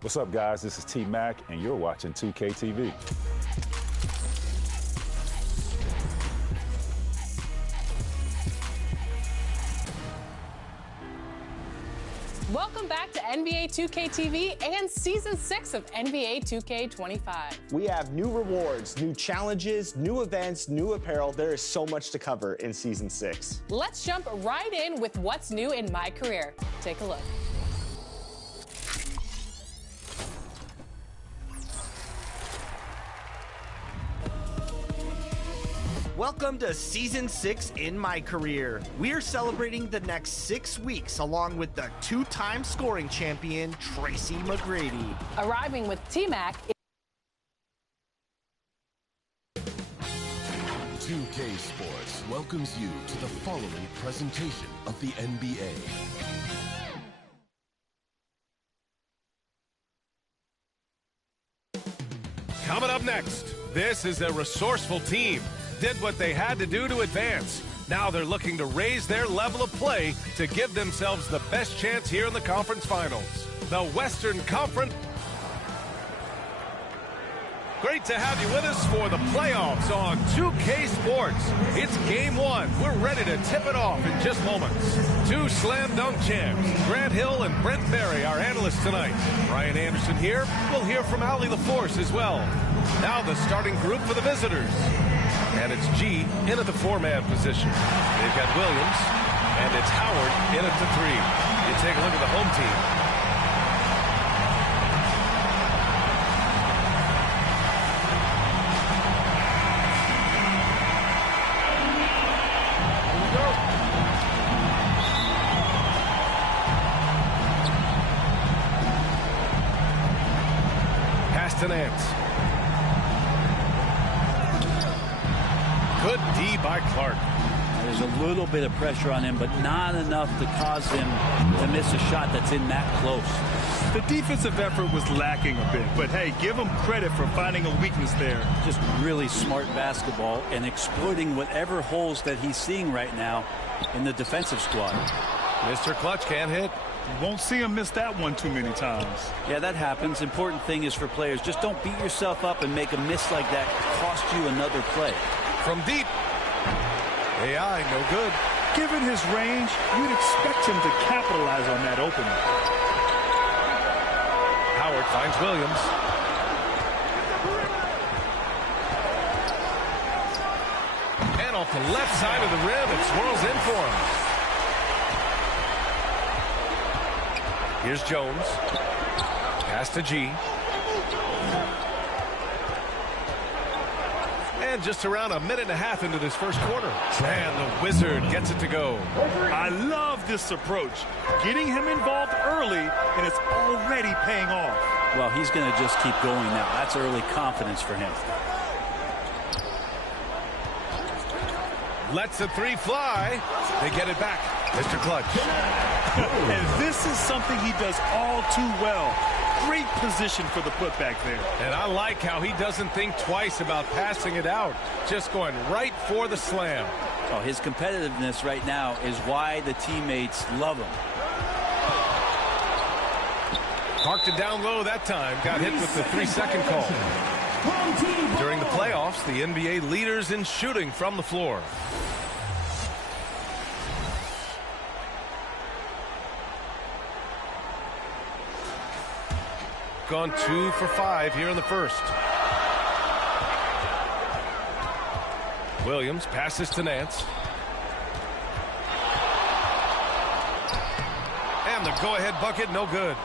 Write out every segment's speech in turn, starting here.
What's up, guys? This is T-Mac, and you're watching 2K TV. Welcome back to NBA 2K TV and Season 6 of NBA 2K25. We have new rewards, new challenges, new events, new apparel. There is so much to cover in Season 6. Let's jump right in with what's new in my career. Take a look. Welcome to Season 6 in my career. We are celebrating the next 6 weeks along with the two-time scoring champion, Tracy McGrady. Arriving with T-Mac. 2K Sports welcomes you to the following presentation of the NBA. Coming up next, this is a resourceful team. Did what they had to do to advance. Now they're looking to raise their level of play to give themselves the best chance here in the conference finals. The Western Conference. Great to have you with us for the playoffs on 2K Sports. It's Game 1. We're ready to tip it off in just moments. Two slam dunk champs, Grant Hill and Brent Berry, our analysts tonight. Ryan Anderson here. We'll hear from Allie LaForce as well. Now the starting group for the visitors. And it's G in at the four-man position. They've got Williams, and it's Howard in at the three. You take a look at the home team. Pass to Nance. Good D by Clark. There's a little bit of pressure on him, but not enough to cause him to miss a shot that's in that close. The defensive effort was lacking a bit, but hey, give him credit for finding a weakness there. Just really smart basketball and exploiting whatever holes that he's seeing right now in the defensive squad. Mr. Clutch can't hit. You won't see him miss that one too many times. Yeah, that happens. Important thing is for players, just don't beat yourself up and make a miss like that cost you another play. From deep. AI, no good. Given his range, you'd expect him to capitalize on that opening. Howard finds Williams. And off the left side of the rim, it swirls in for him. Here's Jones. Pass to G. And just around a minute and a half into this first quarter. And the Wizard gets it to go. I love this approach. Getting him involved early, and it's already paying off. Well, he's going to just keep going now. That's early confidence for him. Lets the three fly. They get it back. Mr. Clutch. And this is something he does all too well. Great position for the putback there. And I like how he doesn't think twice about passing it out. Just going right for the slam. Oh, his competitiveness right now is why the teammates love him. Parked it down low that time. Got hit with the 3-second call. During the playoffs, the NBA leaders in shooting from the floor. Gone 2 for 5 here in the first. Williams passes to Nance. And the go-ahead bucket, no good.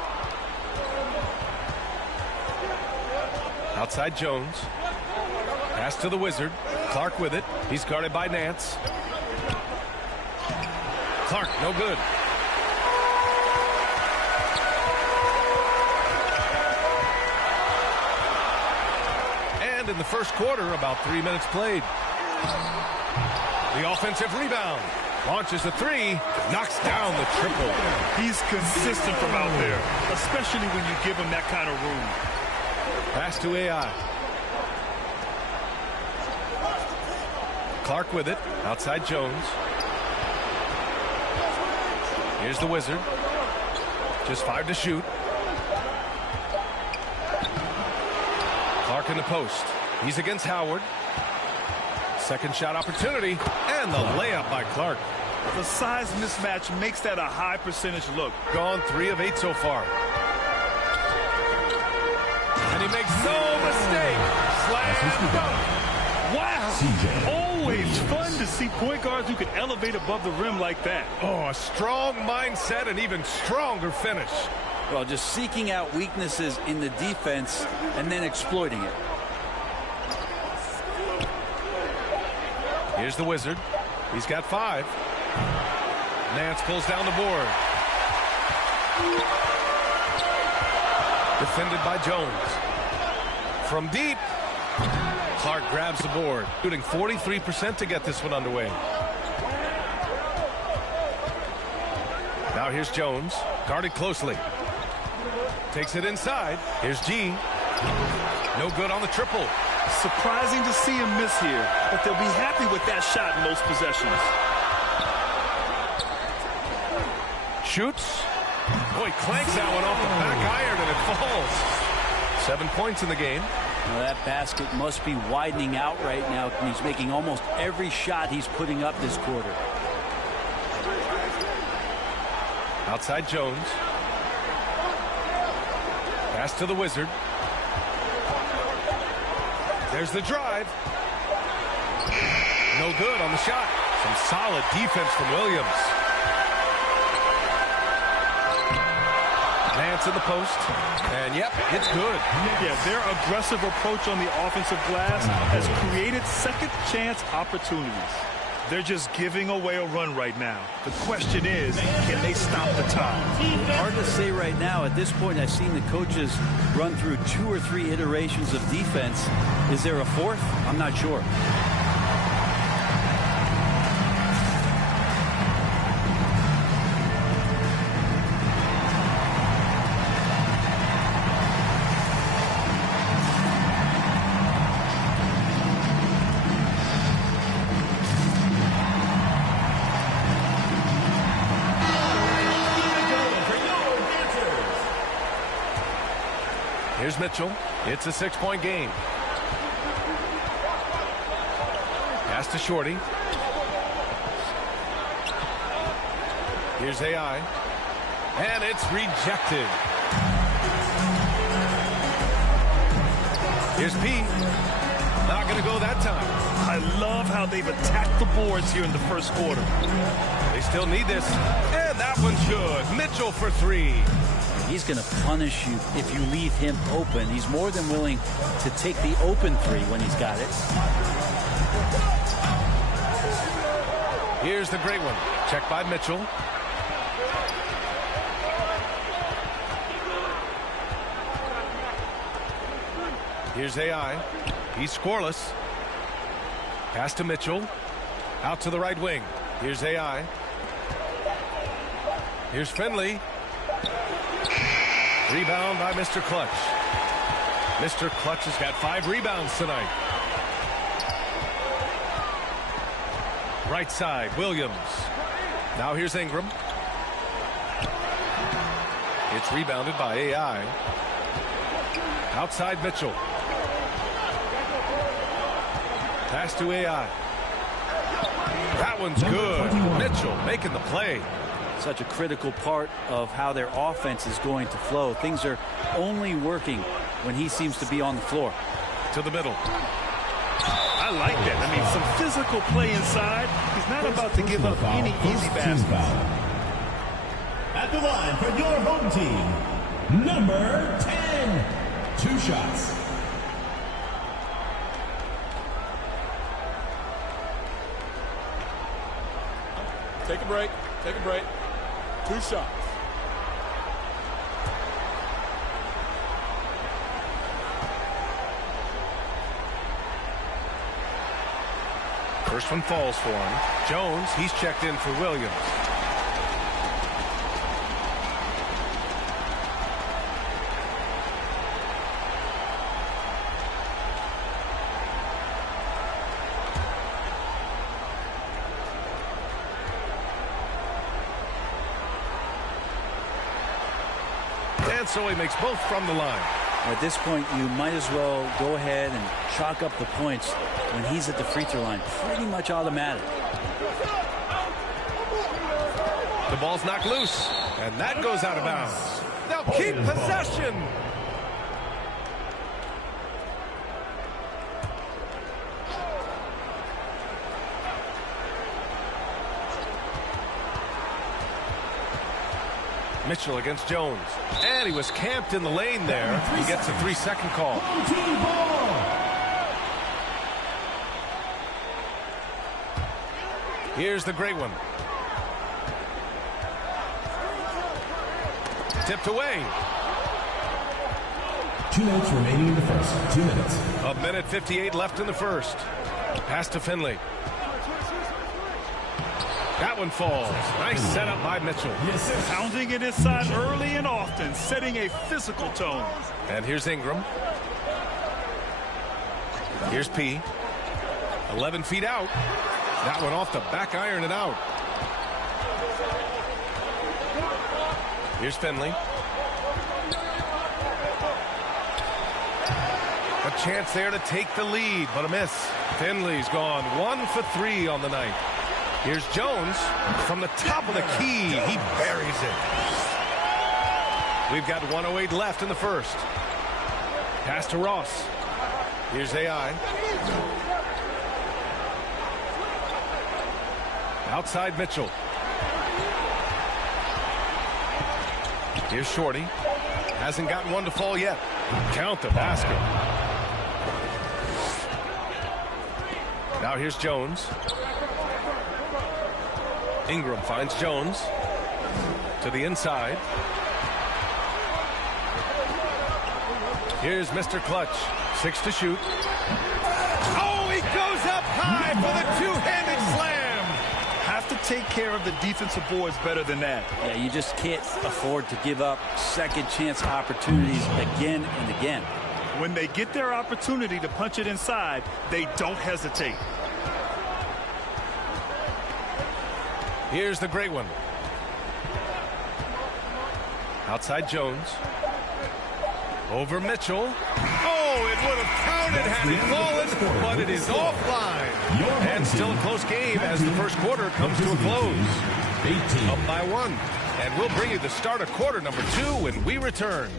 Outside Jones. Pass to the Wizard. Clark with it. He's guarded by Nance. Clark, no good. And in the first quarter, about 3 minutes played. The offensive rebound. Launches a three. Knocks down the triple. He's consistent from out there, especially when you give him that kind of room. Pass to AI. Clark with it. Outside Jones. Here's the Wizard. Just 5 to shoot. in the post. He's against Howard. Second shot opportunity, and the layup by Clark. The size mismatch makes that a high percentage look. Gone 3 of 8 so far. And he makes no mistake. Slam dunk. Wow. Always fun to see point guards who can elevate above the rim like that. Oh, a strong mindset and even stronger finish. Well, just seeking out weaknesses in the defense and then exploiting it. Here's the Wizard. He's got 5. Nance pulls down the board. Defended by Jones. From deep, Clark grabs the board, shooting 43% to get this one underway. Now here's Jones, guarded closely. Takes it inside. Here's G. No good on the triple. Surprising to see him miss here, but they'll be happy with that shot in most possessions. Shoots. Boy, clanks that one off the back iron and it falls. 7 points in the game. Well, that basket must be widening out right now. He's making almost every shot he's putting up this quarter. Outside Jones. Pass to the Wizard. There's the drive. No good on the shot. Some solid defense from Williams. Nance in the post. And yep, it's good. Yeah, their aggressive approach on the offensive glass has created second chance opportunities. They're just giving away a run right now. The question is, can they stop the time? Hard to say right now. At this point, I've seen the coaches run through 2 or 3 iterations of defense. Is there a 4th? I'm not sure. Here's Mitchell. It's a 6-point game. Pass to Shorty. Here's AI. And it's rejected. Here's P. Not going to go that time. I love how they've attacked the boards here in the first quarter. They still need this. And that one's good. Mitchell for 3. He's going to punish you if you leave him open. He's more than willing to take the open 3 when he's got it. Here's the great one. Checked by Mitchell. Here's AI. He's scoreless. Pass to Mitchell. Out to the right wing. Here's AI. Here's Finley. Rebound by Mr. Clutch. Mr. Clutch has got 5 rebounds tonight. Right side, Williams. Now here's Ingram. It's rebounded by AI. Outside Mitchell. Pass to AI. That one's good. Mitchell making the play. Such a critical part of how their offense is going to flow. Things are only working when he seems to be on the floor. To the middle. I like that. I mean, some physical play inside. He's not about to give up any easy baskets. At the line for your home team, number 10. 2 shots. Take a break. Take a break. 2 shots. First one falls for him. Jones, he's checked in for Williams. And so he makes both from the line. At this point, you might as well go ahead and chalk up the points when he's at the free throw line. Pretty much automatic. The ball's knocked loose, and that goes out of bounds. They'll keep possession. Mitchell against Jones. And he was camped in the lane there. He gets a 3-second call. Here's the great one. Tipped away. 2 minutes remaining in the first. 2 minutes. A minute 58 left in the first. Pass to Finley. That one falls. Nice setup by Mitchell. Yes, pounding it inside early and often, setting a physical tone. And here's Ingram. Here's P. 11 feet out. That one off the back iron and out. Here's Finley. A chance there to take the lead, but a miss. Finley's gone 1 for 3 on the night. Here's Jones from the top of the key. He buries it. We've got 1:08 left in the first. Pass to Ross. Here's AI. Outside Mitchell. Here's Shorty. Hasn't gotten one to fall yet. Count the basket. Now here's Jones. Ingram finds Jones to the inside. Here's Mr. Clutch. 6 to shoot. Oh, he goes up high for the two-handed slam. Have to take care of the defensive boards better than that. Yeah, you just can't afford to give up second chance opportunities again and again. When they get their opportunity to punch it inside, they don't hesitate. Here's the great one. Outside Jones. Over Mitchell. Oh, it would have counted had it fallen, but it is offline. And still a close game as the first quarter comes to a close. Up by 1. And we'll bring you the start of quarter number 2 when we return.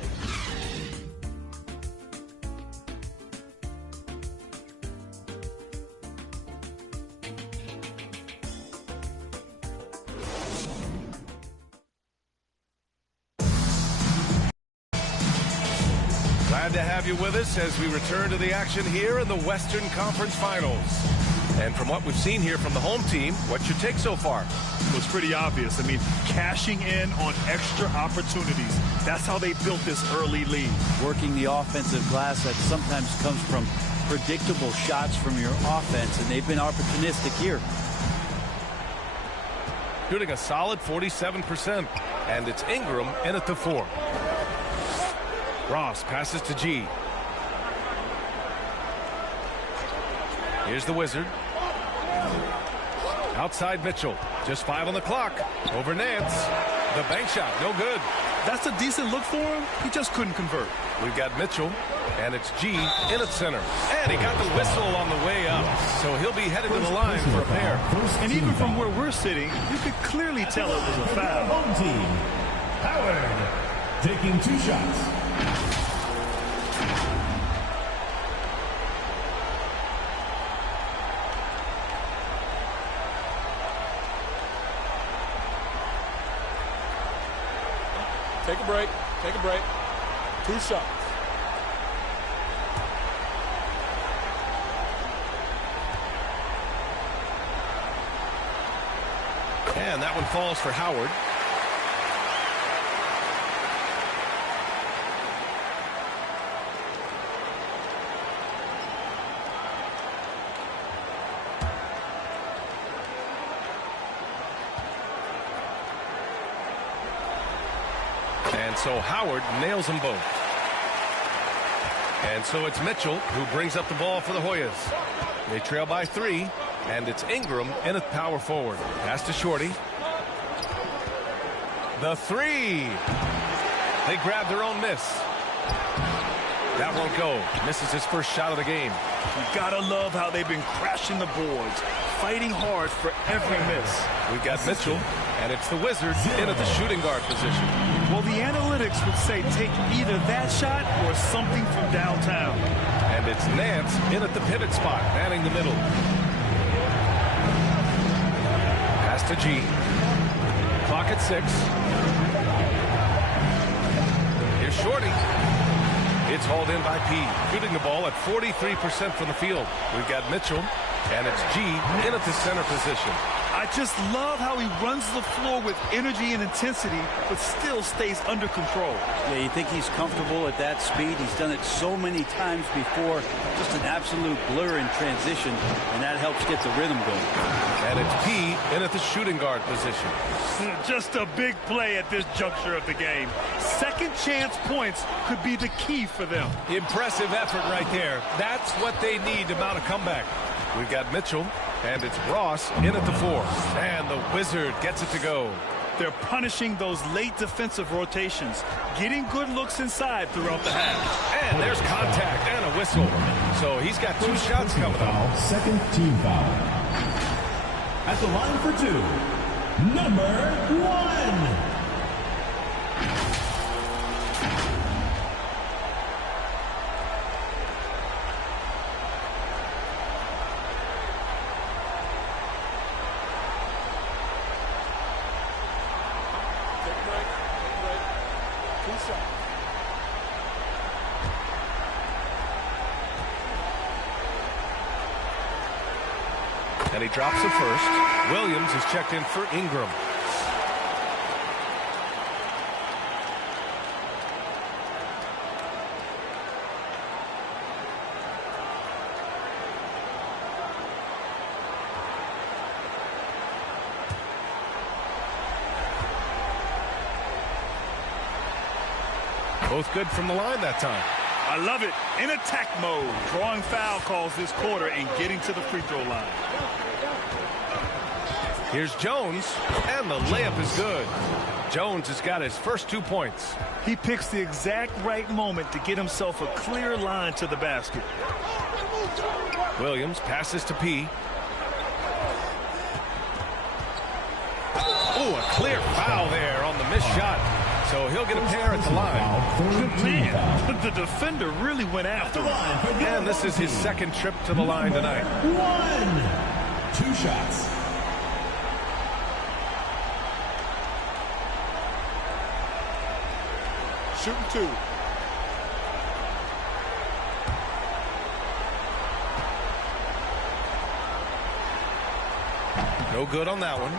Glad to have you with us as we return to the action here in the Western Conference Finals. And from what we've seen here from the home team, what's your take so far? It was pretty obvious. I mean, cashing in on extra opportunities. That's how they built this early lead. Working the offensive glass that sometimes comes from predictable shots from your offense, and they've been opportunistic here. Shooting a solid 47%, and it's Ingram in at the 4. Ross passes to G. Here's the Wizard. Outside Mitchell. Just 5 on the clock. Over Nance. The bank shot. No good. That's a decent look for him. He just couldn't convert. We've got Mitchell, and it's G in at center. And he got the whistle on the way up. So he'll be headed to the line for a pair. And even from where we're sitting, you could clearly tell it was a foul. Home team. Howard taking 2 shots. Take a break. Take a break. 2 shots. And that one falls for Howard. And so Howard nails them both. And so it's Mitchell who brings up the ball for the Hoyas. They trail by 3, and it's Ingram in at power forward. Pass to Shorty. The 3. They grab their own miss. That won't go. Misses his first shot of the game. You gotta love how they've been crashing the boards, fighting hard for every miss. We've got Mitchell, and it's the Wizards in at the shooting guard position. Well, the analytics would say take either that shot or something from downtown. And it's Nance in at the pivot spot, manning the middle. Pass to G. Clock at 6. Here's Shorty. It's hauled in by P, shooting the ball at 43% from the field. We've got Mitchell, and it's G in at the center position. I just love how he runs the floor with energy and intensity, but still stays under control. Yeah, you think he's comfortable at that speed? He's done it so many times before. Just an absolute blur in transition, and that helps get the rhythm going. And it's P in at the shooting guard position. Just a big play at this juncture of the game. Second chance points could be the key for them. Impressive effort right there. That's what they need to mount a comeback. We've got Mitchell, and it's Ross in at the 4. And the Wizard gets it to go. They're punishing those late defensive rotations, getting good looks inside throughout the half. And there's contact and a whistle. So he's got 2 shots coming up. Second team foul. At the line for 2, number 1. And he drops the first. Williams is checked in for Ingram. Both good from the line that time. I love it. In attack mode, drawing foul calls this quarter and getting to the free throw line. Here's Jones, and the layup is good. Jones has got his first 2 points. He picks the exact right moment to get himself a clear line to the basket. Williams passes to P. Oh, a clear foul there on the missed shot. So he'll get a pair at the line. Man, the defender really went after him. And this is his second trip to the line tonight. 1. 2 shots. Shooting 2. No good on that one.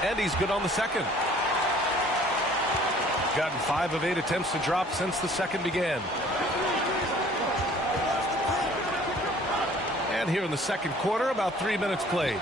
And he's good on the second. Gotten 5 of 8 attempts to drop since the second began. And here in the second quarter, about 3 minutes played.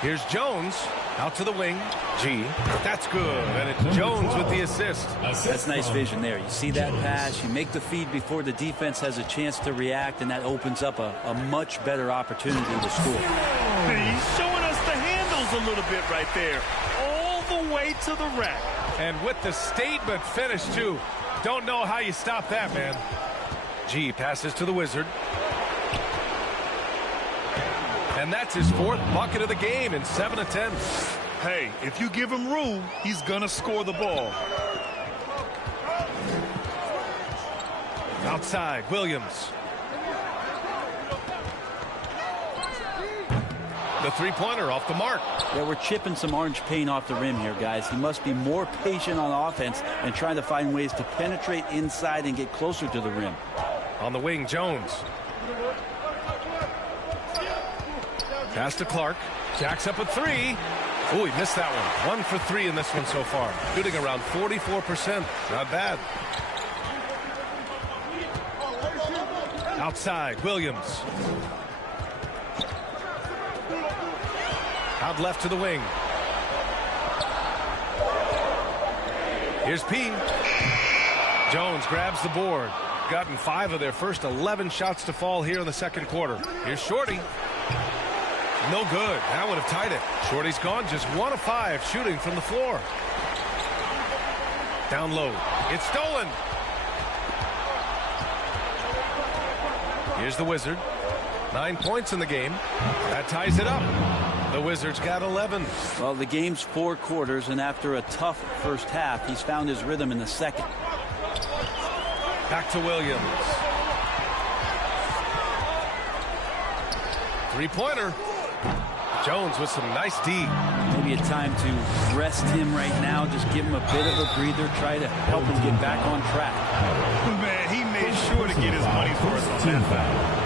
Here's Jones out to the wing. G. That's good. And it's Jones with the assist. That's nice vision there. You see that pass, you make the feed before the defense has a chance to react, and that opens up a much better opportunity to score. He's showing us the handles a little bit right there. All the way to the rack. And with the statement finish, too. Don't know how you stop that, man. G passes to the Wizard. And that's his 4th bucket of the game in 7 attempts. Hey, if you give him room, he's going to score the ball. Outside, Williams. The three-pointer off the mark. Yeah, we're chipping some orange paint off the rim here, guys. He must be more patient on offense and trying to find ways to penetrate inside and get closer to the rim. On the wing, Jones. Pass to Clark. Jacks up a 3. Oh, he missed that one. 1 for 3 in this one so far. Shooting around 44%. Not bad. Outside, Williams. Out left to the wing. Here's P. Jones grabs the board. Gotten 5 of their first 11 shots to fall here in the second quarter. Here's Shorty. No good. That would have tied it. Shorty's gone just 1 of 5 shooting from the floor. Down low. It's stolen. Here's the Wizard. 9 points in the game. That ties it up. The Wizards got 11. Well, the game's 4 quarters, and after a tough first half, he's found his rhythm in the second. Back to Williams. 3-pointer. Jones with some nice D. Maybe a time to rest him right now. Just give him a bit of a breather. Try to help him get back on track. Man, he made sure to get his money's worth on that foul.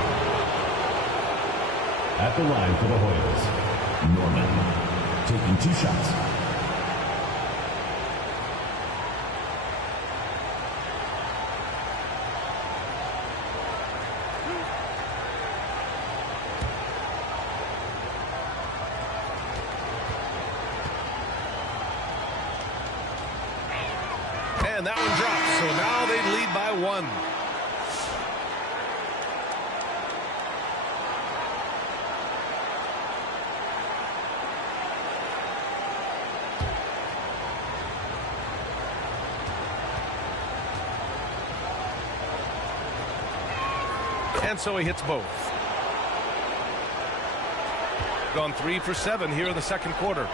At the line for the Hoyas, Norman taking 2 shots. And that one drops, so now they lead by 1. And so he hits both. Gone 3 for 7 here in the second quarter.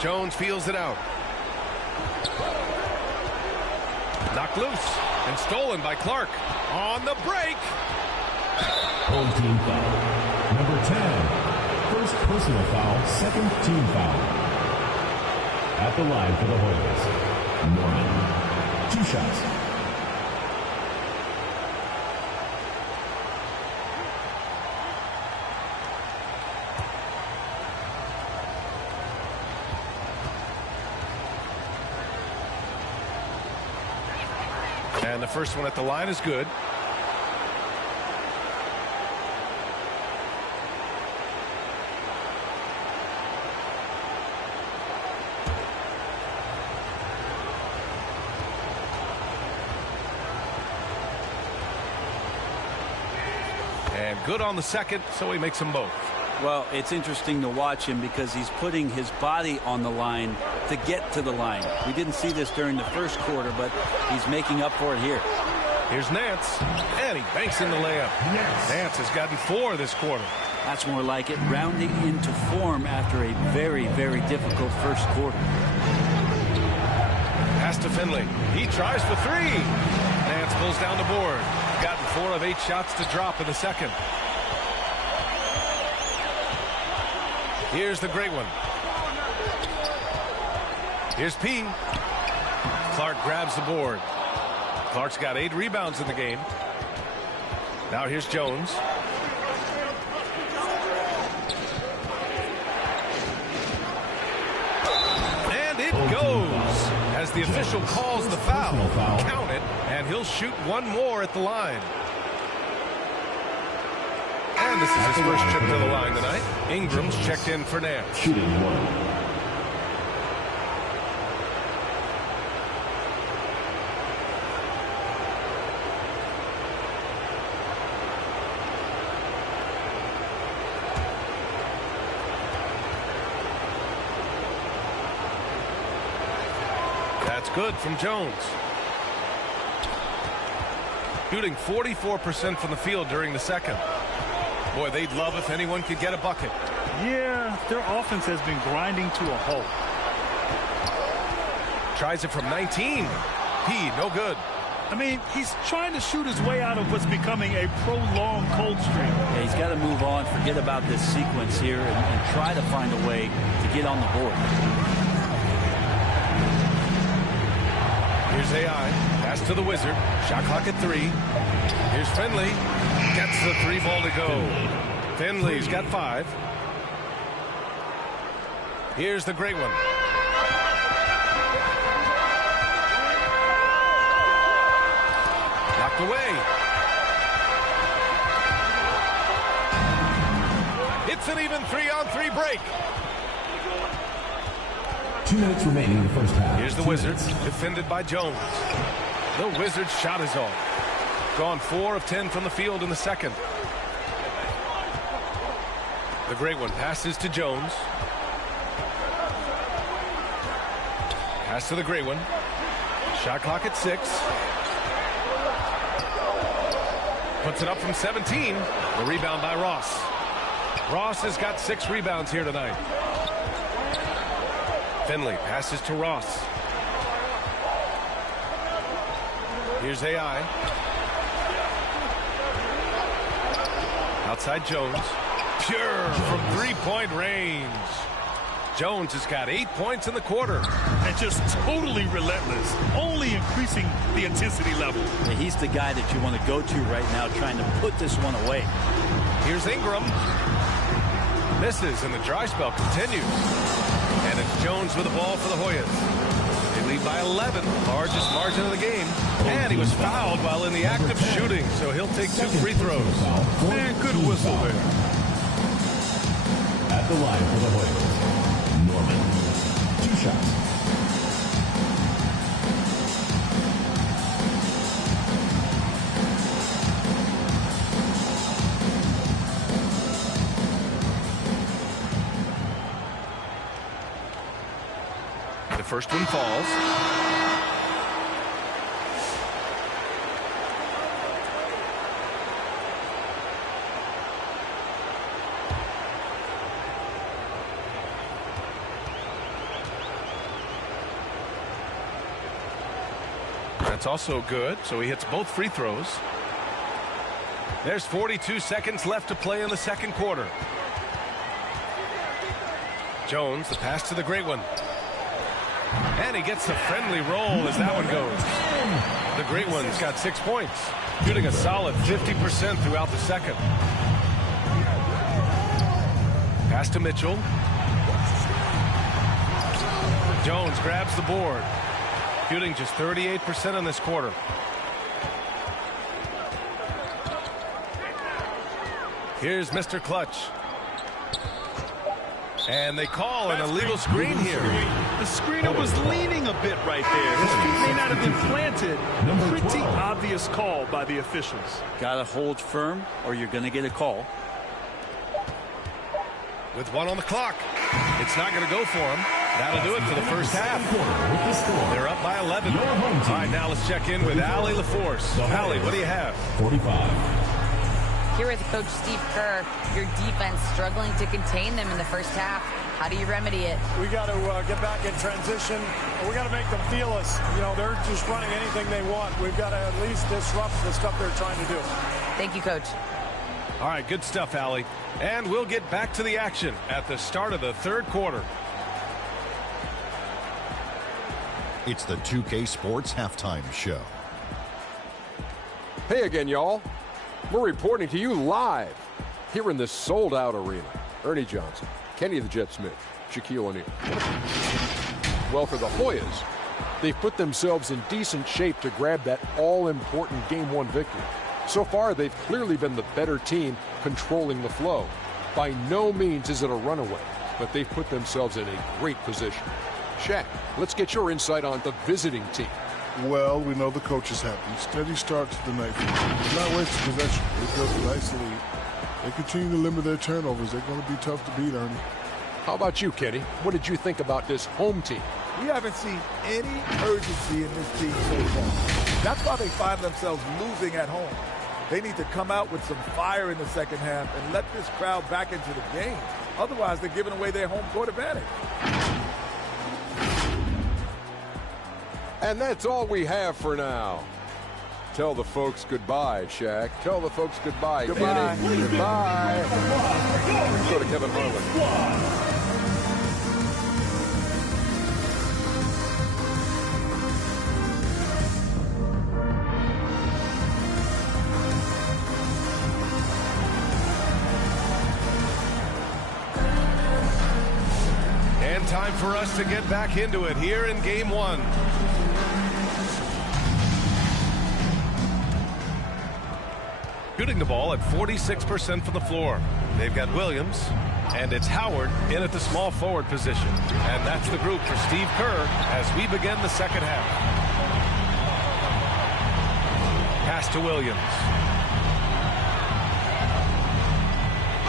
Jones feels it out. Knocked loose and stolen by Clark. On the break. Home team foul. Number 10. First personal foul, second team foul. At the line for the Hoyas, Norman. 2 shots. And the first one at the line is good. And good on the second, so he makes them both. Well, it's interesting to watch him because he's putting his body on the line to get to the line. We didn't see this during the first quarter, but he's making up for it here. Here's Nance, and he banks in the layup. Nance has gotten 4 this quarter. That's more like it, rounding into form after a very, very difficult first quarter. Pass to Finley. He tries for 3. Nance pulls down the board. Gotten 4 of 8 shots to drop in the second. Here's the great one. Here's P. Clark grabs the board. Clark's got 8 rebounds in the game. Now here's Jones. And it goes as the official calls the foul. Count it, and he'll shoot 1 more at the line. And this is his first trip to the line tonight. Ingram's checked in for Nance. Shooting 1. That's good from Jones. Shooting 44% from the field during the second. Boy, they'd love if anyone could get a bucket. Yeah, their offense has been grinding to a halt. Tries it from 19. P, no good. I mean, he's trying to shoot his way out of what's becoming a prolonged cold streak. Yeah, he's got to move on, forget about this sequence here, and try to find a way to get on the board. Here's AI. Pass to the Wizard. Shot clock at 3. Here's Finley. Gets the 3 ball to go. Finley's got 5. Here's the great one. Knocked away. It's an even 3-on-3 break. 2 minutes remaining in the first half. Here's the Wizards, defended by Jones. The Wizards' shot is off. Gone 4 of 10 from the field in the second. The great one passes to Jones. Pass to the great one. Shot clock at 6. Puts it up from 17. The rebound by Ross. Ross has got 6 rebounds here tonight. Finley passes to Ross. Here's AI. Outside Jones. Pure from 3-point range. Jones has got 8 points in the quarter. And just totally relentless, only increasing the intensity level. Yeah, he's the guy that you want to go to right now, trying to put this one away. Here's Ingram. Misses, and the dry spell continues. And it's Jones with the ball for the Hoyas. They lead by 11, largest margin of the game. And he was fouled while in the act of shooting, so he'll take 2 free throws. Man, good whistle there. At the line for the Hoyas, Norman. 2 shots. The first one falls. That's also good, so he hits both free throws. There's 42 seconds left to play in the second quarter. Jones, the pass to the great one. And he gets the friendly roll as that one goes. The great one's got 6 points, shooting a solid 50% throughout the second. Pass to Mitchell. Jones grabs the board. Shooting just 38% in this quarter. Here's Mr. Clutch. And they call an illegal screen here. The screener was leaning a bit right there. His feet may not have been planted. Pretty obvious call by the officials. Got to hold firm or you're going to get a call. With 1 on the clock. It's not going to go for him. That'll do it for the first half. They're up by 11. All right, now let's check in with Allie LaForce. Allie, what do you have? 45. Here with Coach Steve Kerr, your defense struggling to contain them in the first half. How do you remedy it? We got to get back in transition. We got to make them feel us. You know, they're just running anything they want. We've got to at least disrupt the stuff they're trying to do. Thank you, Coach. All right, good stuff, Allie. And we'll get back to the action at the start of the third quarter. It's the 2K Sports Halftime Show. Hey again, y'all. We're reporting to you live here in this sold-out arena. Ernie Johnson, Kenny the Jet Smith, Shaquille O'Neal. Well, for the Hoyas, they've put themselves in decent shape to grab that all-important Game 1 victory. So far, they've clearly been the better team controlling the flow. By no means is it a runaway, but they've put themselves in a great position. Shaq, let's get your insight on the visiting team. Well, we know the coach is happy. Steady start to the night. They're not wasting possession. They built a nice lead. They continue to limit their turnovers. They're going to be tough to beat, Ernie. How about you, Kenny? What did you think about this home team? We haven't seen any urgency in this team so far. That's why they find themselves losing at home. They need to come out with some fire in the second half and let this crowd back into the game. Otherwise, they're giving away their home court advantage. And that's all we have for now. Tell the folks goodbye, Shaq. Tell the folks goodbye, Goodbye. Kenny. Goodbye. Let's go to Kevin Harlan. And time for us to get back into it here in Game 1. Shooting the ball at 46% from the floor. They've got Williams, And it's Howard in at the small forward position. And that's the group for Steve Kerr as we begin the second half. Pass to Williams.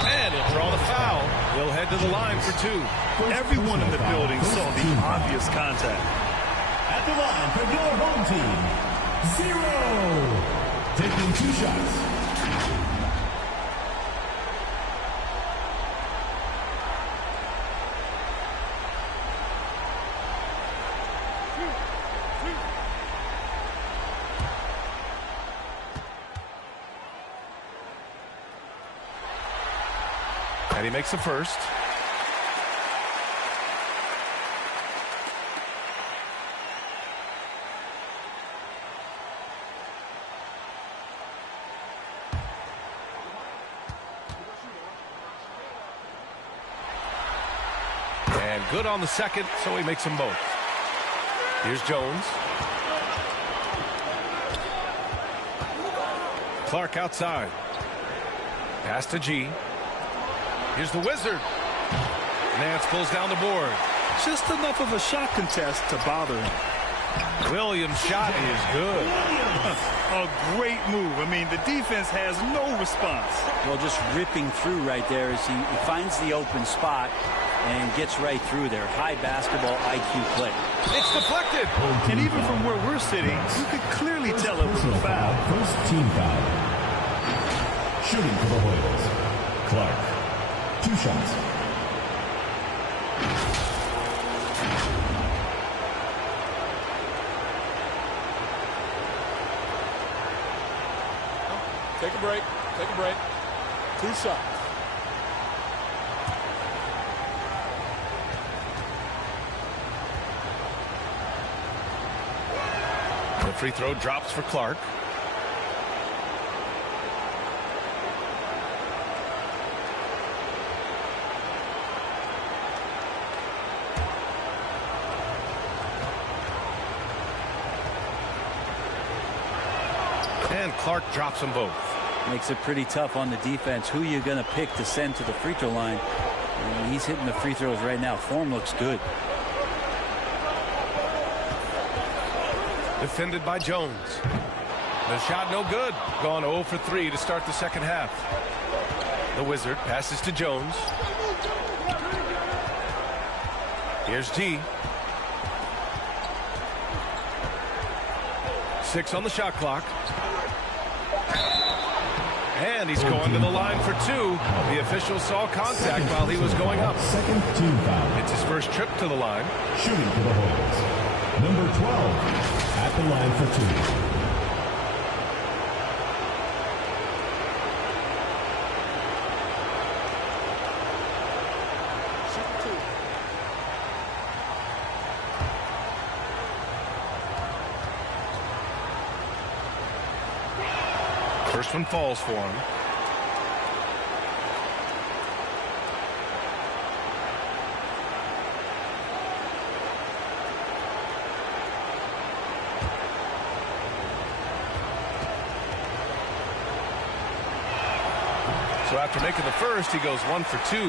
And he'll draw the foul. He'll head to the line for two. Everyone in the building saw the obvious contact. At the line for your home team, 0. Taking 2 shots. And he makes the first. And good on the second, so he makes them both. Here's Jones. Clark outside. Pass to G. Here's the Wizard. Nance pulls down the board. Just enough of a shot contest to bother him. Williams' shot is good. A great move. I mean, the defense has no response. Well, just ripping through right there as he finds the open spot and gets right through there. High basketball IQ play. It's deflected. And even from where we're sitting, you could clearly tell it was a foul. First team foul. Shooting for the Hoyas, Clark. 2 shots. Take a break. Take a break. 2 shots. The free throw drops for Clark. And Clark drops them both. Makes it pretty tough on the defense. Who you going to pick to send to the free throw line? He's hitting the free throws right now. Form looks good. Defended by Jones. The shot no good. Gone 0 for 3 to start the second half. The Wizard passes to Jones. Here's G. 6 on the shot clock. And he's going to the line for 2. The official saw contact while he was going up. Second team foul. It's his first trip to the line. Shooting for the Hoyas, number 12. At the line for 2. First one falls for him. So after making the first, he goes 1 for 2.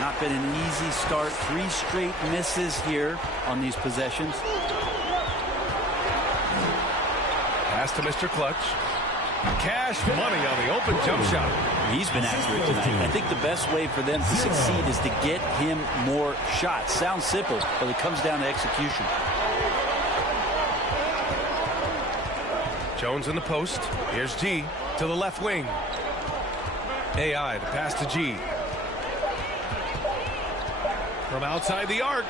Not been an easy start. 3 straight misses here on these possessions. Pass to Mr. Clutch. Cash money on the open jump shot. He's been accurate tonight. I think the best way for them to succeed is to get him more shots. Sounds simple, but it comes down to execution. Jones in the post. Here's G to the left wing. AI to pass to G. From outside the arc.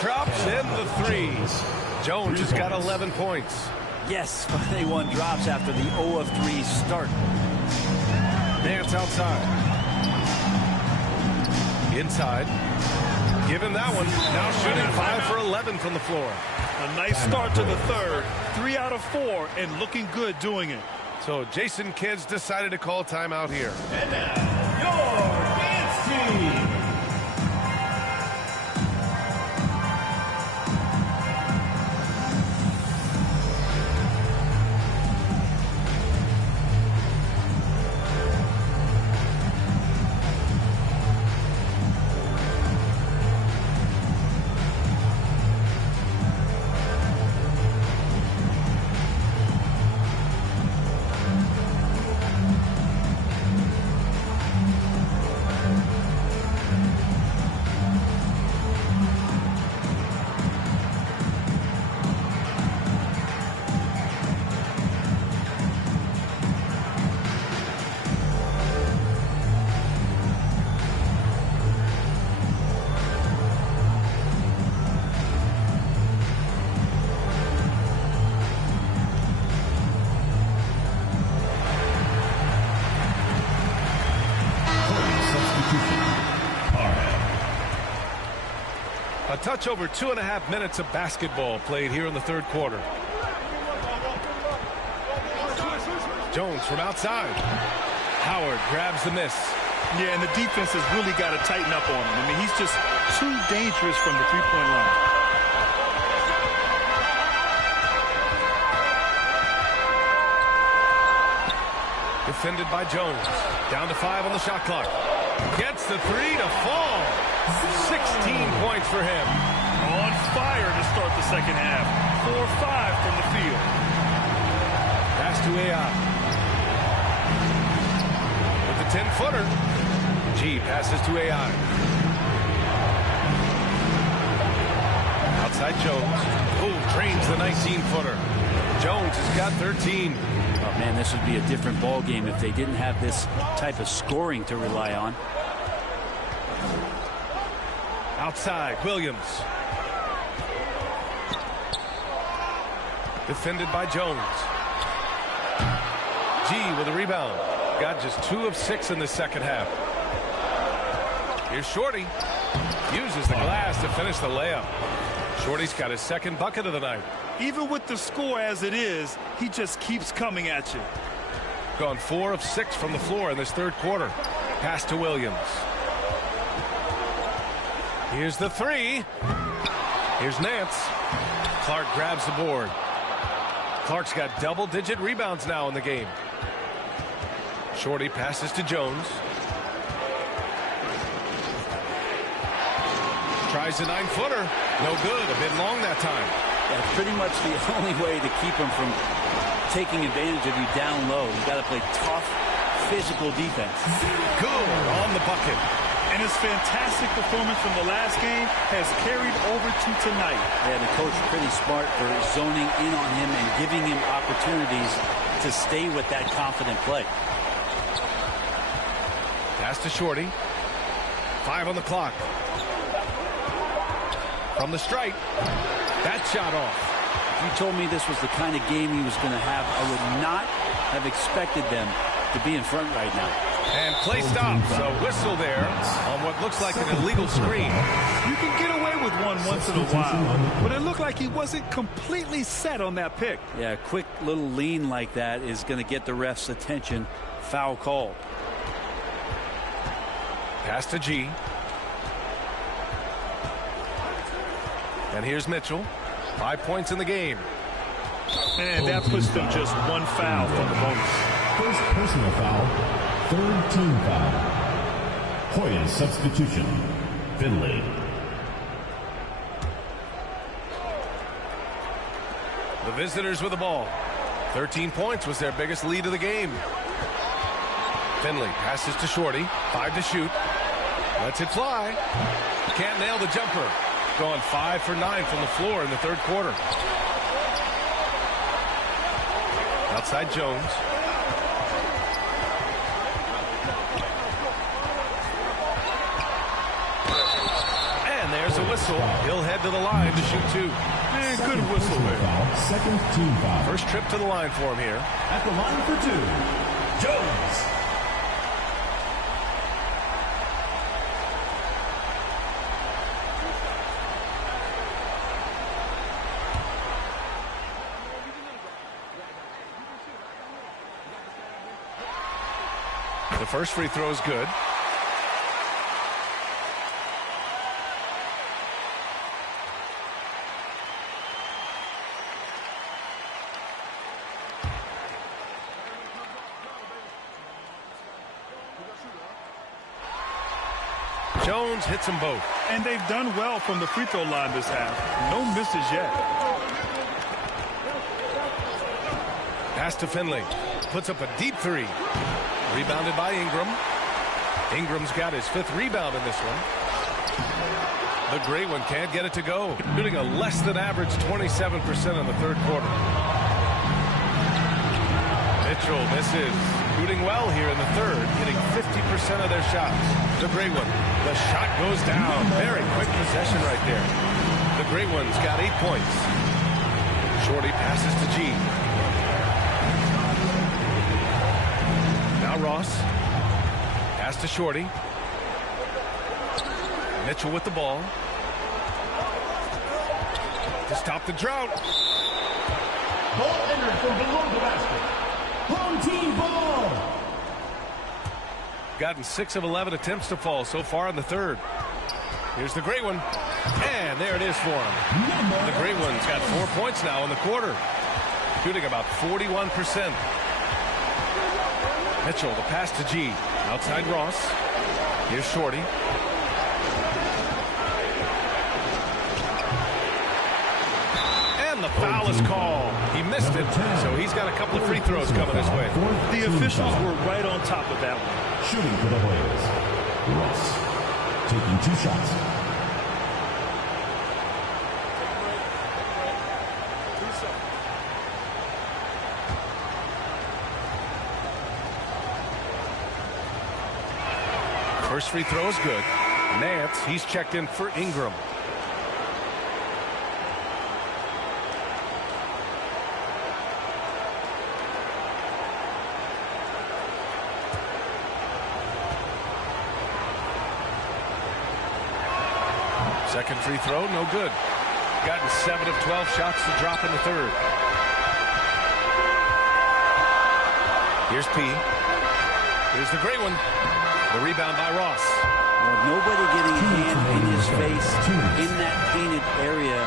Drops in the 3. Jones has got 11 points. Yes, finally one drops after the 0 of 3 start. Nance outside. Inside. Give him that one. Now shooting 5 for 11 from the floor. A nice start to the third. 3 out of 4 and looking good doing it. So Jason Kidd's decided to call timeout here. And now, your dance team. A touch over 2.5 minutes of basketball played here in the third quarter. Jones from outside. Howard grabs the miss. Yeah, and the defense has really got to tighten up on him. I mean, he's just too dangerous from the three-point line. Defended by Jones. Down to 5 on the shot clock. Gets the three to fall. 16 points for him. On fire to start the second half. 4-5 from the field. Pass to AI. With the 10-footer. G passes to AI. Outside Jones. Oh, drains the 19-footer. Jones has got 13. Oh, man, this would be a different ball game if they didn't have this type of scoring to rely on. Outside, Williams. Defended by Jones. G with a rebound. Got just 2 of 6 in the second half. Here's Shorty. Uses the glass to finish the layup. Shorty's got his second bucket of the night. Even with the score as it is, he just keeps coming at you. Gone 4 of 6 from the floor in this third quarter. Pass to Williams. Here's the three. Here's Nance. Clark grabs the board. Clark's got double-digit rebounds now in the game. Shorty passes to Jones. Tries a 9-footer. No good. A bit long that time. That's pretty much the only way to keep him from taking advantage of you down low. You've got to play tough, physical defense. Good on the bucket. And his fantastic performance from the last game has carried over to tonight. Yeah, the coach pretty smart for zoning in on him and giving him opportunities to stay with that confident play. Pass to Shorty. 5 on the clock. From the stripe. That shot off. If you told me this was the kind of game he was going to have, I would not have expected them to be in front right now. And play stops. A whistle there on what looks like an illegal screen. You can get away with one once in a while, but it looked like he wasn't completely set on that pick. Yeah, a quick little lean like that is going to get the ref's attention. Foul call. Pass to G. And here's Mitchell. 5 points in the game. And that puts them just 1 foul from the bonus. First personal foul, third team foul. Hoyas substitution, Finley. The visitors with the ball. 13 points was their biggest lead of the game. Finley passes to Shorty. 5 to shoot. Lets it fly. Can't nail the jumper. Going 5 for 9 from the floor in the third quarter. Outside Jones. And there's a whistle. He'll head to the line to shoot 2. Good whistle there. Second team foul. First trip to the line for him here. At the line for 2, Jones. The first free throw is good. Jones hits them both. And they've done well from the free throw line this half. No misses yet. Pass to Finley. Puts up a deep 3. Rebounded by Ingram. Ingram's got his 5th rebound in this one. The great one can't get it to go. Shooting a less than average 27% in the third quarter. Mitchell misses. Shooting well here in the third. Hitting 50% of their shots. The great one. The shot goes down. Very quick possession right there. The great one's got 8 points. Shorty passes to G. Ross. Pass to Shorty. Mitchell with the ball. to stop the drought. Ball entered from below the basket. Home team ball. Gotten 6 of 11 attempts to fall so far in the third. Here's the great one. And there it is for him. The great one's got 4 points now in the quarter. Shooting about 41%. Mitchell, the pass to G. Outside Ross. Here's Shorty. And the foul is called. He missed it, so he's got a couple of free throws coming his way. The officials were right on top of that one. Shooting for the Hoyas. Ross taking 2 shots. First free throw is good. Nance, he's checked in for Ingram. Second free throw, no good. Gotten 7 of 12 shots to drop in the third. Here's P. Here's the great one. The rebound by Ross. Well, nobody getting a hand in his face in that painted area.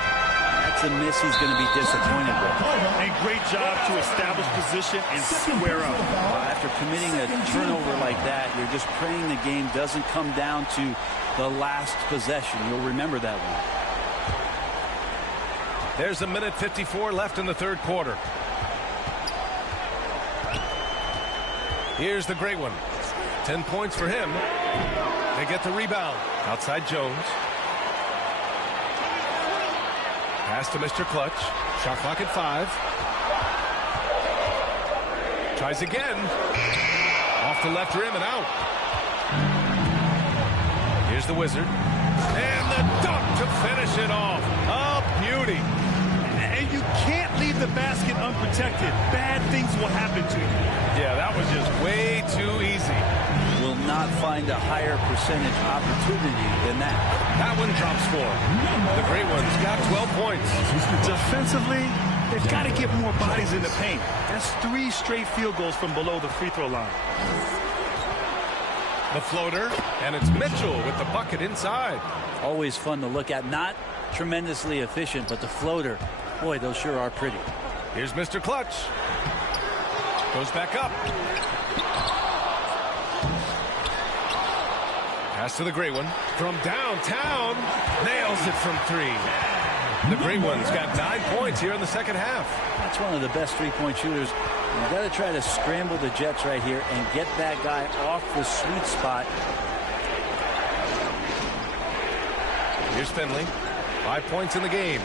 That's a miss he's going to be disappointed with. And great job to establish position and square up. After committing a turnover like that, you're just praying the game doesn't come down to the last possession. You'll remember that one. There's a minute 54 left in the third quarter. Here's the great one. 10 points for him. They get the rebound. Outside Jones. Pass to Mr. Clutch. Shot clock at 5. Tries again. Off the left rim and out. Here's the Wizard. And the dunk to finish it off. A beauty. And you can't leave the basket unprotected. Bad things will happen to you. Yeah, that was just way too easy. Will not find a higher percentage opportunity than that. That one drops for him. The great one's got 12 points. Defensively, they've got to get more bodies in the paint. That's 3 straight field goals from below the free throw line. The floater, and it's Mitchell with the bucket inside. Always fun to look at. Not tremendously efficient, but the floater, boy, those sure are pretty. Here's Mr. Clutch. Goes back up. Pass to the great one from downtown. Nails it from 3. The great one's got 9 points here in the second half. That's one of the best three-point shooters. You've got to try to scramble the Jets right here and get that guy off the sweet spot. Here's Finley. 5 points in the game.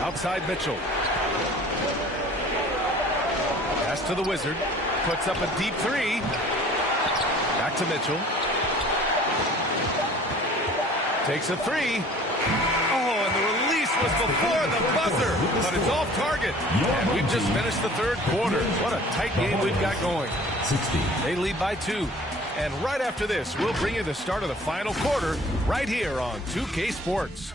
Outside Mitchell. Pass to the Wizard. Puts up a deep 3. Back to Mitchell. Takes a 3. Oh, and the release was before the buzzer, but it's off target. And we've just finished the third quarter. What a tight game we've got going. They lead by 2. And right after this, we'll bring you the start of the final quarter right here on 2K Sports.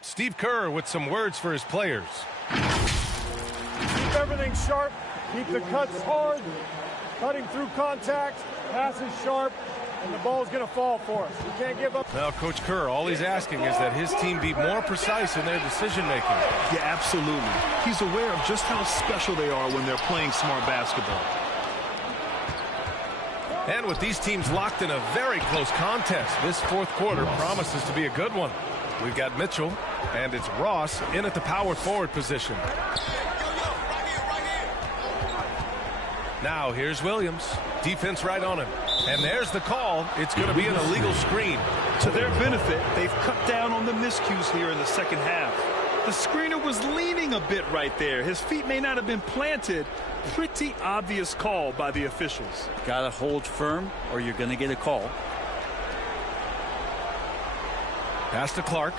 Steve Kerr with some words for his players. Keep everything sharp. Keep the cuts hard. Cutting through contact. Passes sharp. And the ball's going to fall for us. We can't give up. Now, Coach Kerr, all he's asking is that his team be more precise in their decision-making. Yeah, absolutely. He's aware of just how special they are when they're playing smart basketball. And with these teams locked in a very close contest, this fourth quarter promises to be a good one. We've got Mitchell, and it's Ross in at the power forward position. Now here's Williams. Defense right on him. And there's the call. It's going to be an illegal screen. To their benefit, they've cut down on the miscues here in the second half. The screener was leaning a bit right there. His feet may not have been planted. Pretty obvious call by the officials. Got to hold firm or you're going to get a call. Pass to Clark.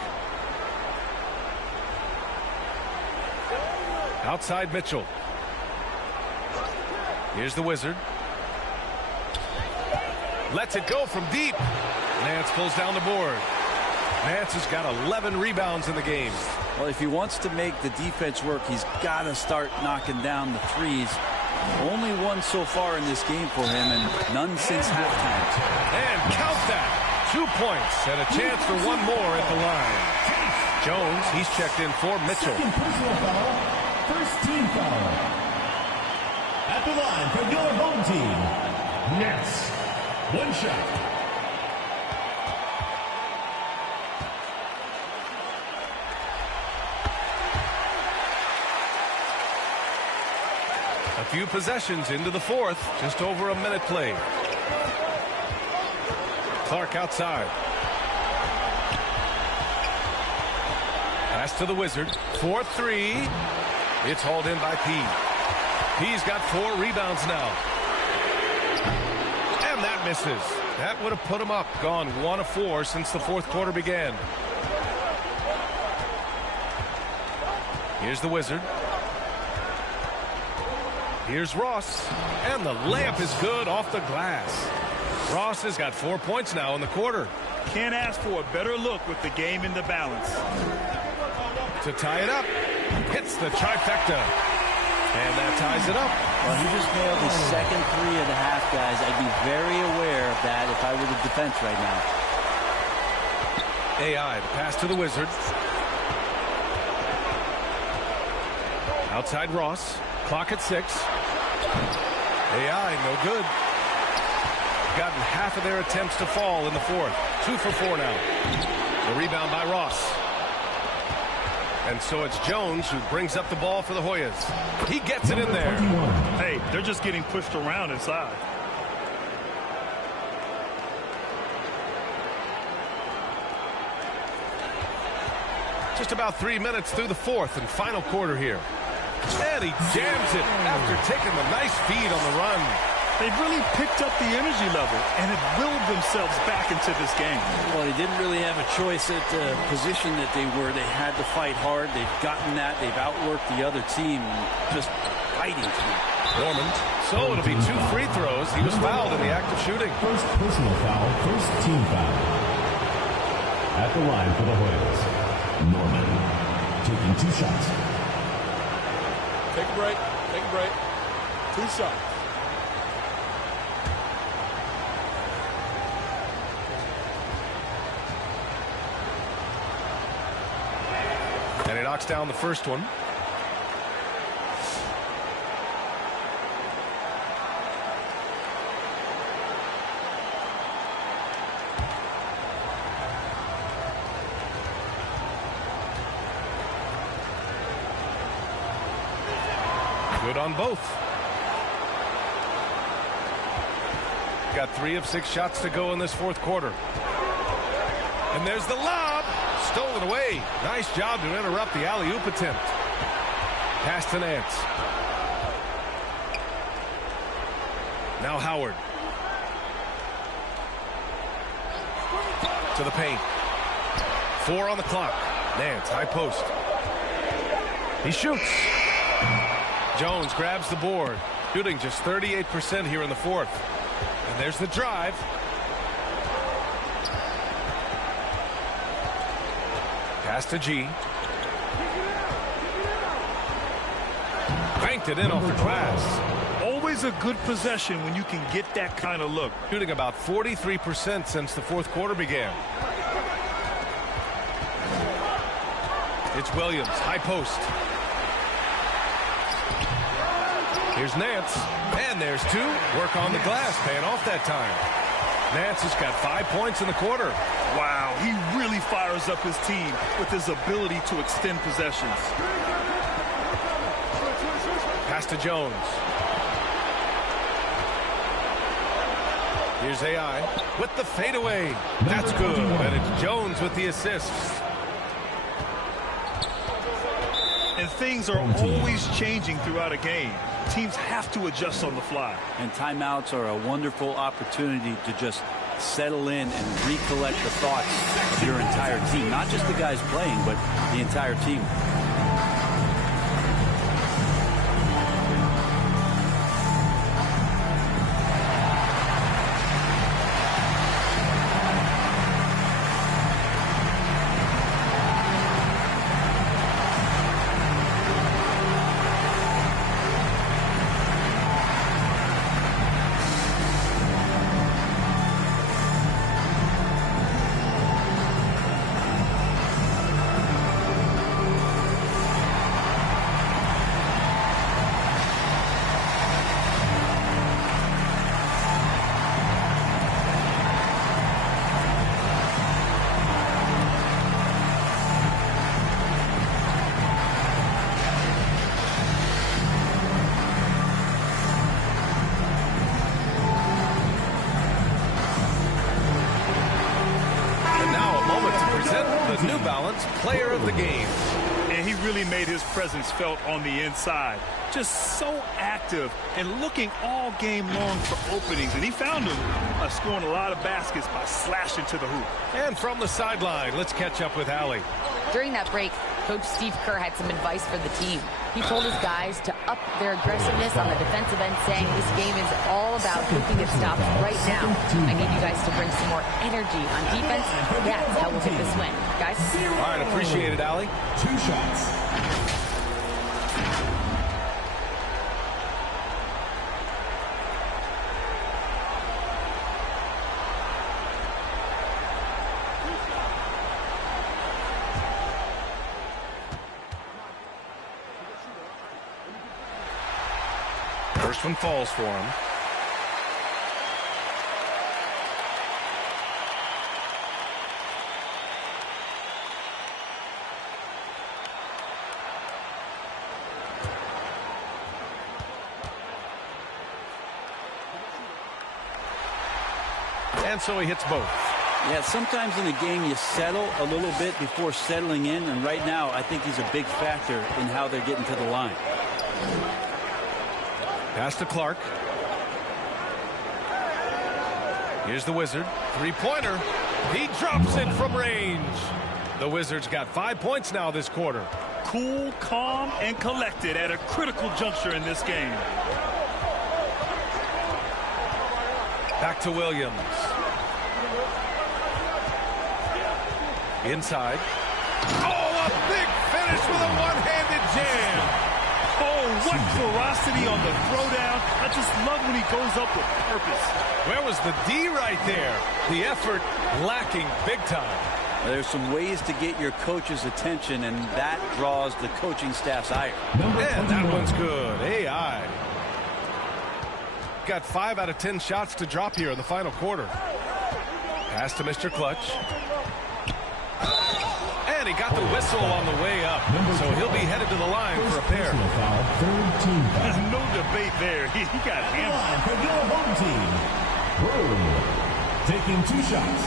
Outside Mitchell. Here's the Wizard. Lets it go from deep. Nance pulls down the board. Nance has got 11 rebounds in the game. Well, if he wants to make the defense work, he's got to start knocking down the threes. Only one so far in this game for him, and none since halftime. And count that. 2 points and a chance for one more at the line. Jones, he's checked in for Mitchell. Second personal foul. First team foul. At the line for your home team, Nets. One shot. A few possessions into the fourth. Just over a minute played. Clark outside. Pass to the Wizard. 4-3. It's hauled in by P. P's got 4 rebounds now. And that misses. That would have put him up. Gone 1 of 4 since the fourth quarter began. Here's the Wizard. Here's Ross. And the layup is good off the glass. Ross has got 4 points now in the quarter. Can't ask for a better look with the game in the balance. To tie it up. Hits the trifecta. And that ties it up. Well, he just nailed his second 3 of the half, guys. I'd be very aware of that if I were the defense right now. AI, the pass to the Wizard. Outside Ross. Clock at 6. AI, no good. Gotten half of their attempts to fall in the fourth. 2 for 4 now. The rebound by Ross. And so it's Jones who brings up the ball for the Hoyas. He gets it in there. Hey, they're just getting pushed around inside. Just about 3 minutes through the fourth and final quarter here. And he jams it after taking the nice feed on the run. They've really picked up the energy level and have willed themselves back into this game. Well, they didn't really have a choice at the position that they were. They had to fight hard. They've gotten that. They've outworked the other team. Just fighting tonight. Norman. So it'll be 2 free throws. He was fouled in the act of shooting. First personal foul, first team foul. At the line for the Hoyas, Norman taking 2 shots. Take a break. Take a break. 2 shots. And he knocks down the first one. Good on both. Got 3 of 6 shots to go in this fourth quarter. And there's the lob. Stolen away. Nice job to interrupt the alley-oop attempt. Pass to Nance. Now Howard. To the paint. 4 on the clock. Nance, high post. He shoots. Jones grabs the board. Shooting just 38% here in the fourth. And there's the drive. Pass to G. Banked it in off the glass. Always a good possession when you can get that kind of look. Shooting about 43% since the fourth quarter began. It's Williams, high post. Here's Nance, and there's 2. Work on the glass, paying off that time. Nance has got 5 points in the quarter. Wow, he really fires up his team with his ability to extend possessions. Pass to Jones. Here's AI with the fadeaway. That's good, and it's Jones with the assist. And things are always changing throughout a game. Teams have to adjust on the fly. And timeouts are a wonderful opportunity to just settle in and recollect the thoughts of your entire team. Not just the guys playing, but the entire team. New Balance Player of the Game. And he really made his presence felt on the inside. Just so active and looking all game long for openings. And he found them, scoring a lot of baskets by slashing to the hoop. And from the sideline, let's catch up with Allie. During that break, Coach Steve Kerr had some advice for the team. He told his guys to up their aggressiveness on the defensive end, saying this game is all about who can get stops right now. I need you guys to bring some more energy on defense. That's how we'll get this win. Guys? All right, appreciate it, Allie. 2 shots. First one falls for him. And so he hits both. Yeah, sometimes in a game you settle a little bit before settling in, and right now I think he's a big factor in how they're getting to the line. Pass to Clark. Here's the Wizard. Three-pointer. He drops it from range. The Wizards got 5 points now this quarter. Cool, calm, and collected at a critical juncture in this game. Back to Williams. Inside. Oh, a big finish with a one-handed jam. Oh, what ferocity on the throwdown. I just love when he goes up with purpose. Where was the D right there? The effort lacking big time. There's some ways to get your coach's attention, and that draws the coaching staff's ire. And that one's good. AI. Got 5 out of 10 shots to drop here in the final quarter. Pass to Mr. Clutch. And he got the whistle on the way up. So he'll be headed to the line for a pair. No debate there. He got hammered. For your home team, taking 2 shots.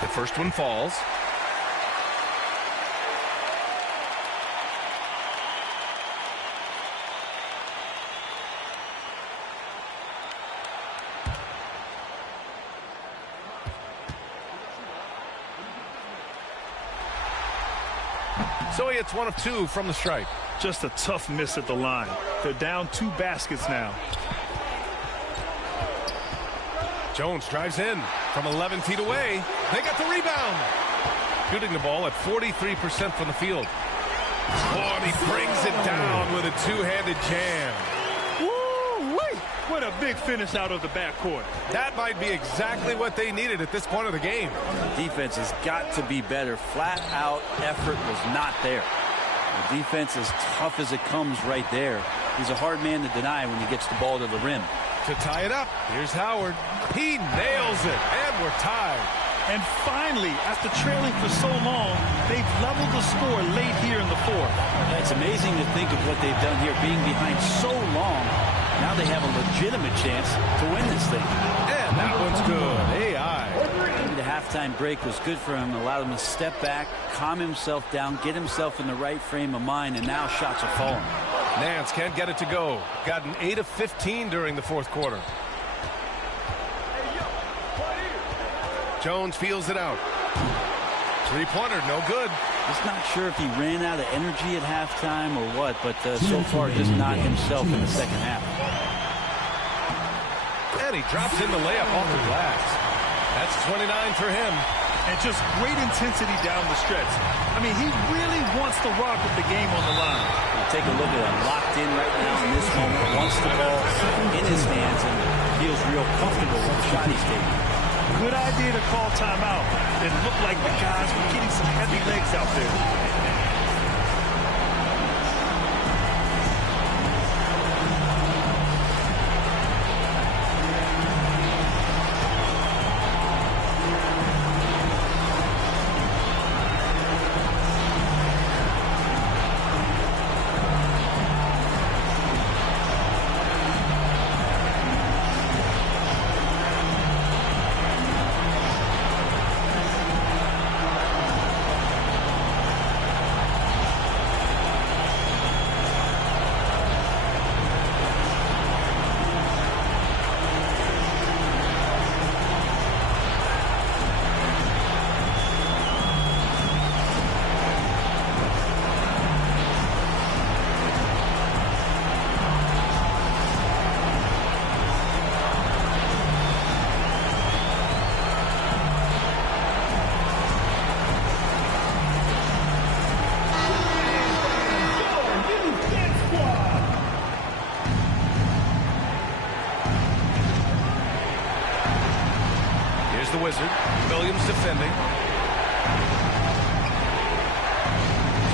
The first one falls. So he hits 1 of 2 from the stripe. Just a tough miss at the line. They're down 2 baskets now. Jones drives in from 11 feet away. They got the rebound. Shooting the ball at 43% from the field. Oh, and he brings it down with a two-handed jam. Woo-wee! What a big finish out of the backcourt. That might be exactly what they needed at this point of the game. The defense has got to be better. Flat-out effort was not there. The defense is tough as it comes right there. He's a hard man to deny when he gets the ball to the rim. To tie it up, here's Howard. He nails it, and we're tied. And finally, after trailing for so long, they've leveled the score late here in the fourth. It's amazing to think of what they've done here, being behind so long. Now they have a legitimate chance to win this thing. And that one's good. AI. Maybe the halftime break was good for him. Allowed him to step back, calm himself down, get himself in the right frame of mind, and now shots are falling. Nance can't get it to go. Got an 8 of 15 during the fourth quarter. Jones feels it out. Three-pointer, no good. Just not sure if he ran out of energy at halftime or what, but so far just not himself in the second half. And he drops in the layup off the glass. That's 29 for him. And just great intensity down the stretch. I mean, he really wants to rock with the game on the line. We'll take a look at him, locked in right now in this moment, wants the ball in his hands and feels real comfortable with the shot he's taking. Good idea to call timeout. It looked like the guys were getting some heavy legs out there.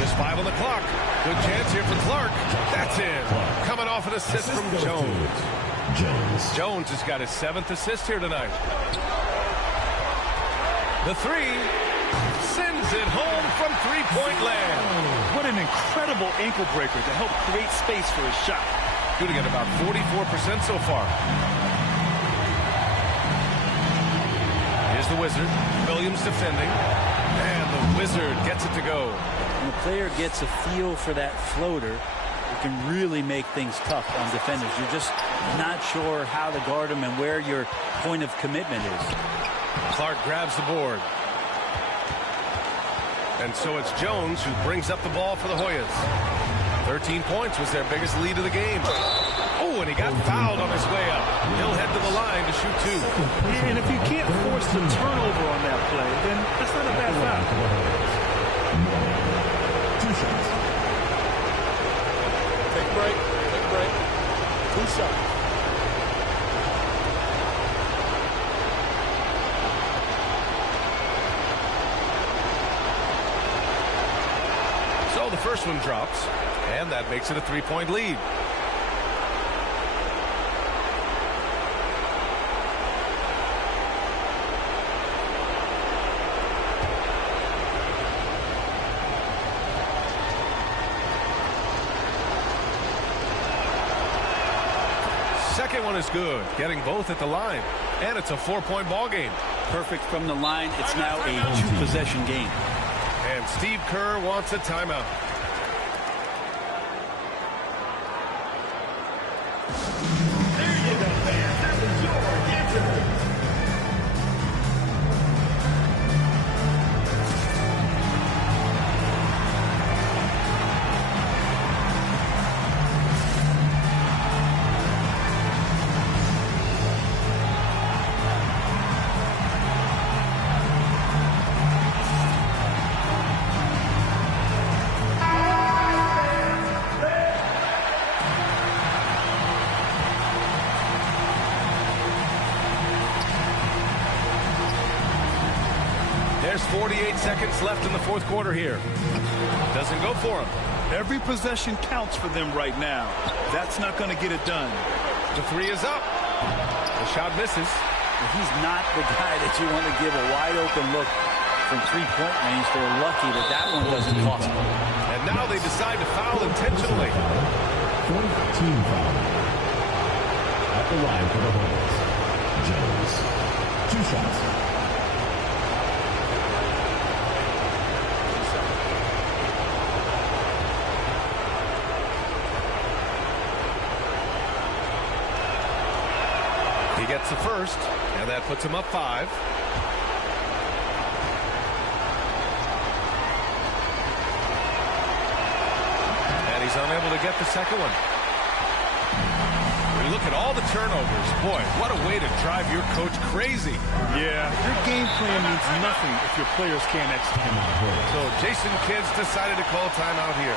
Just 5 on the clock. Good chance here for Clark. That's in. Coming off an assist from Jones. Jones has got his 7th assist here tonight. The three sends it home from three-point land. What an incredible ankle breaker to help create space for his shot. Shooting at about 44% so far. Here's the Wizard. Williams defending. And the Wizard gets it to go. When a player gets a feel for that floater, it can really make things tough on defenders. You're just not sure how to guard them and where your point of commitment is. Clark grabs the board. And so it's Jones who brings up the ball for the Hoyas. 13 points was their biggest lead of the game. Oh, and he got fouled on his way up. He'll head to the line to shoot 2. Yeah, and if you can't force the turnover on that play, then that's not a bad foul. 2 shots. Take a break. Take a break. 2 shots. So the first one drops, and that makes it a 3-point lead. Second one is good, getting both at the line, and it's a 4-point ball game. Perfect from the line. It's now a 2-possession game. And Steve Kerr wants a timeout. There you go, fans. That was your answer. There's 48 seconds left in the fourth quarter here. Doesn't go for him. Every possession counts for them right now. That's not going to get it done. The three is up. The shot misses. He's not the guy that you want to give a wide open look from 3-point range. They're lucky that that one doesn't cost them. And now they decide to foul intentionally. 4th team foul. At the line for the Hoyas. Jones. 2 shots. He gets the first, and that puts him up 5. And he's unable to get the second one. We look at all the turnovers. Boy, what a way to drive your coach crazy. Yeah, your game plan means nothing if your players can't execute. So Jason Kidd's decided to call timeout here.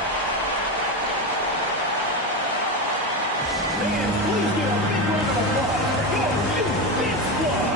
Fans, please give a big round of applause for your defense squad.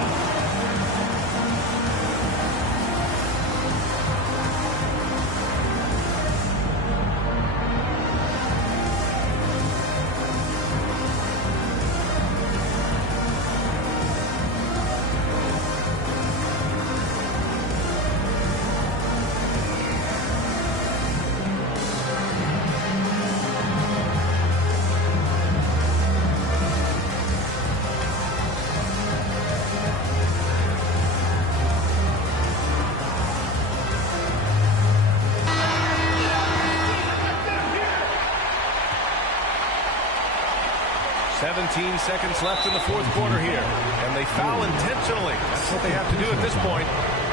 Seconds left in the fourth quarter here, and they foul intentionally. That's what they have to do at this point.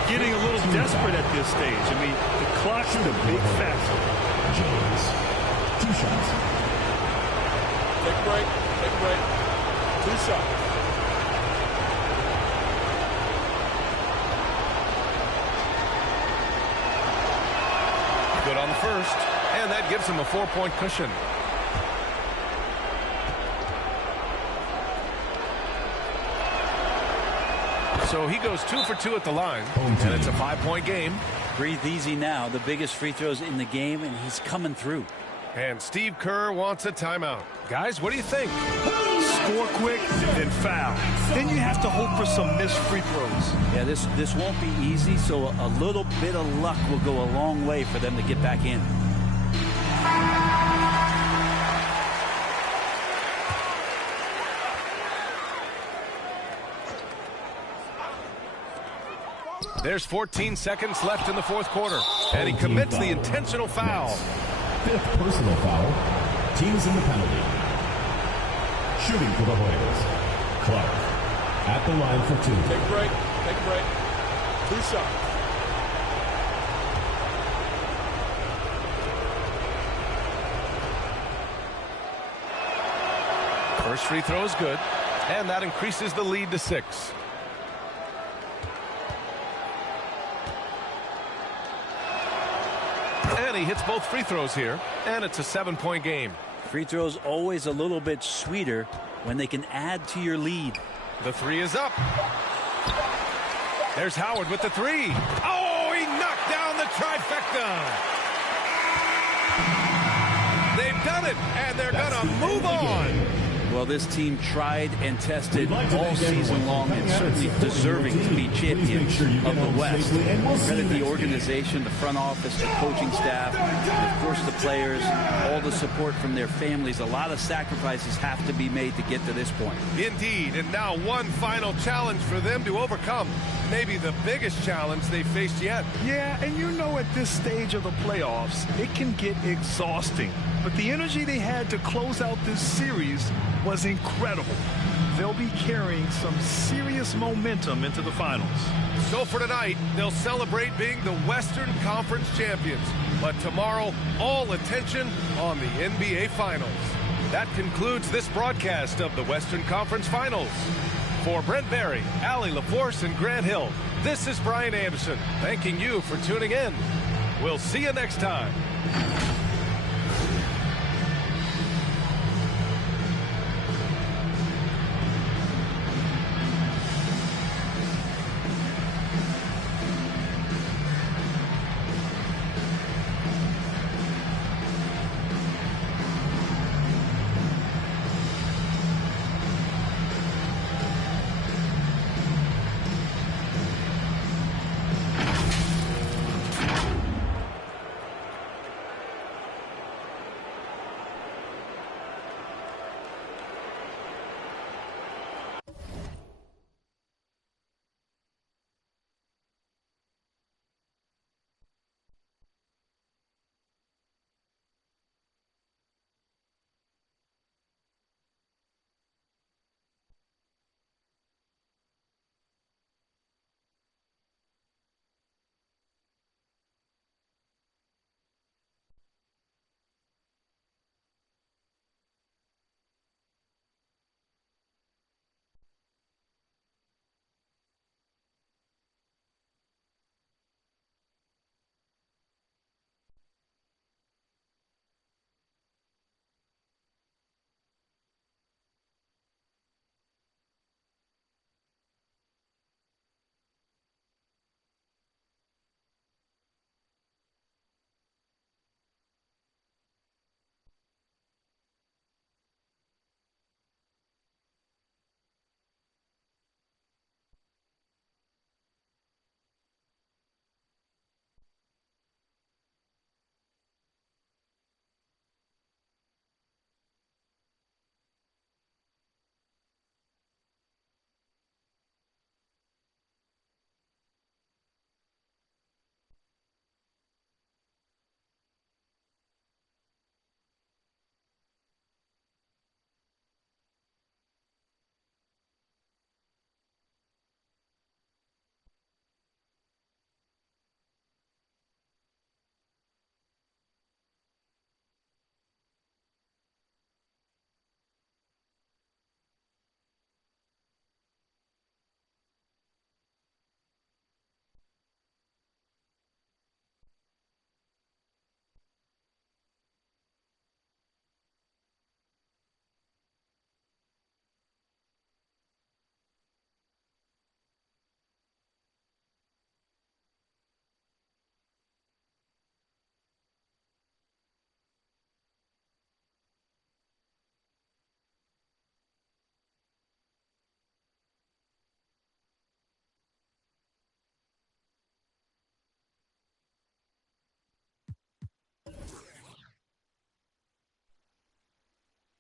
Getting a little desperate at this stage. I mean, the clock's the big factor. Jones. 2 shots. Take a break. Take a break. 2 shots. Good on the first, and that gives him a 4-point cushion. So he goes 2 for 2 at the line, and it's a 5-point game. Breathe easy now. The biggest free throws in the game, and he's coming through. And Steve Kerr wants a timeout. Guys, what do you think? Score quick, then foul. Then you have to hope for some missed free throws. Yeah, this won't be easy, so a little bit of luck will go a long way for them to get back in. There's 14 seconds left in the fourth quarter, and he commits the intentional foul. 5th personal foul. Teams in the penalty. Shooting for the Hoyas. Clark at the line for 2. Take a break. Take a break. 2 shots. First free throw is good, and that increases the lead to 6. And he hits both free throws here, and it's a 7-point game. Free throws always a little bit sweeter when they can add to your lead. The 3 is up. There's Howard with the 3. Oh, he knocked down the trifecta. They've done it, and they're going to move on. Well, this team tried and tested all season long and certainly deserving to be champions of the West. Credit the organization, the front office, the coaching staff, and of course the players, all the support from their families. A lot of sacrifices have to be made to get to this point. Indeed, and now one final challenge for them to overcome. Maybe the biggest challenge they've faced yet. Yeah, and you know at this stage of the playoffs, it can get exhausting. But the energy they had to close out this series was incredible. They'll be carrying some serious momentum into the finals. So for tonight, they'll celebrate being the Western Conference champions. But tomorrow, all attention on the NBA Finals. That concludes this broadcast of the Western Conference Finals. For Brent Barry, Allie LaForce, and Grant Hill, this is Brian Anderson, thanking you for tuning in. We'll see you next time.